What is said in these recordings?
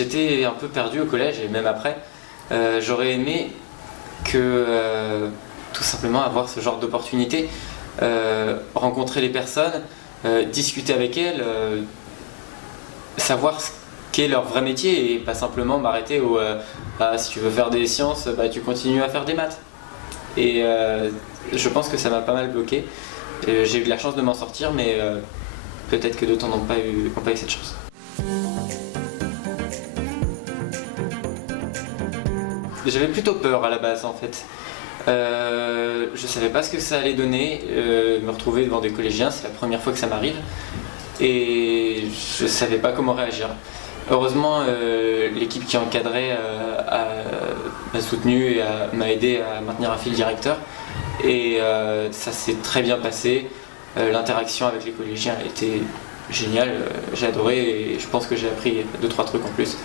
j'étais un peu perdu au collège et même après. J'aurais aimé que tout simplement avoir ce genre d'opportunité, rencontrer les personnes, discuter avec elles, savoir ce qu'est leur vrai métier et pas simplement m'arrêter au si tu veux faire des sciences, tu continues à faire des maths. Et je pense que ça m'a pas mal bloqué. J'ai eu de la chance de m'en sortir, mais peut-être que d'autres n'ont pas eu cette chance. J'avais plutôt peur à la base en fait. Je savais pas ce que ça allait donner, me retrouver devant des collégiens, c'est la première fois que ça m'arrive. Et je savais pas comment réagir. Heureusement, l'équipe qui encadrait m'a soutenu et m'a aidé à maintenir un fil directeur. Et ça s'est très bien passé. L'interaction avec les collégiens a été géniale, j'ai adoré et je pense que j'ai appris 2-3 trucs en plus.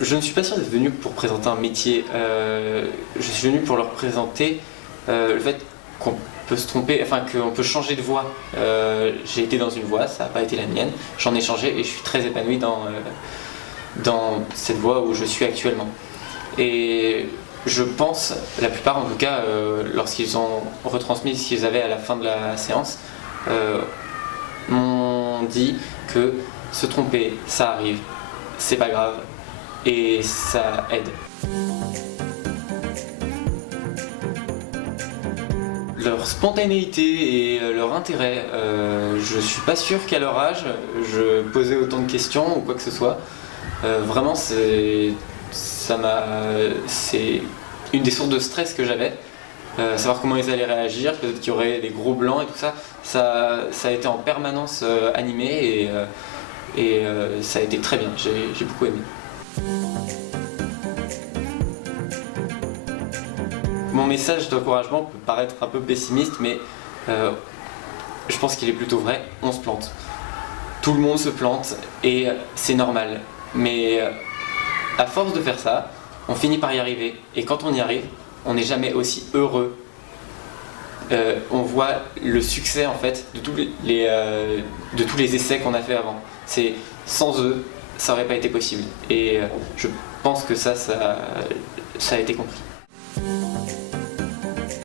Je ne suis pas sûr d'être venu pour présenter un métier, je suis venu pour leur présenter le fait qu'on peut se tromper, enfin qu'on peut changer de voie. J'ai été dans une voie, ça n'a pas été la mienne, j'en ai changé et je suis très épanoui dans cette voie où je suis actuellement. Et je pense, la plupart en tout cas, lorsqu'ils ont retransmis ce qu'ils avaient à la fin de la séance, m'ont dit que se tromper, ça arrive, c'est pas grave. Et ça aide. Leur spontanéité et leur intérêt, je suis pas sûr qu'à leur âge, je posais autant de questions ou quoi que ce soit. Vraiment, c'est une des sources de stress que j'avais. Savoir comment ils allaient réagir, peut-être qu'il y aurait des gros blancs et tout ça. Ça a été en permanence animé et ça a été très bien, j'ai beaucoup aimé. Mon message d'encouragement peut paraître un peu pessimiste, mais je pense qu'il est plutôt vrai, on se plante. Tout le monde se plante et c'est normal. Mais à force de faire ça, on finit par y arriver. Et quand on y arrive, on n'est jamais aussi heureux. On voit le succès en fait de tous les essais qu'on a fait avant. Sans eux, ça n'aurait pas été possible. Et je pense que ça a été compris.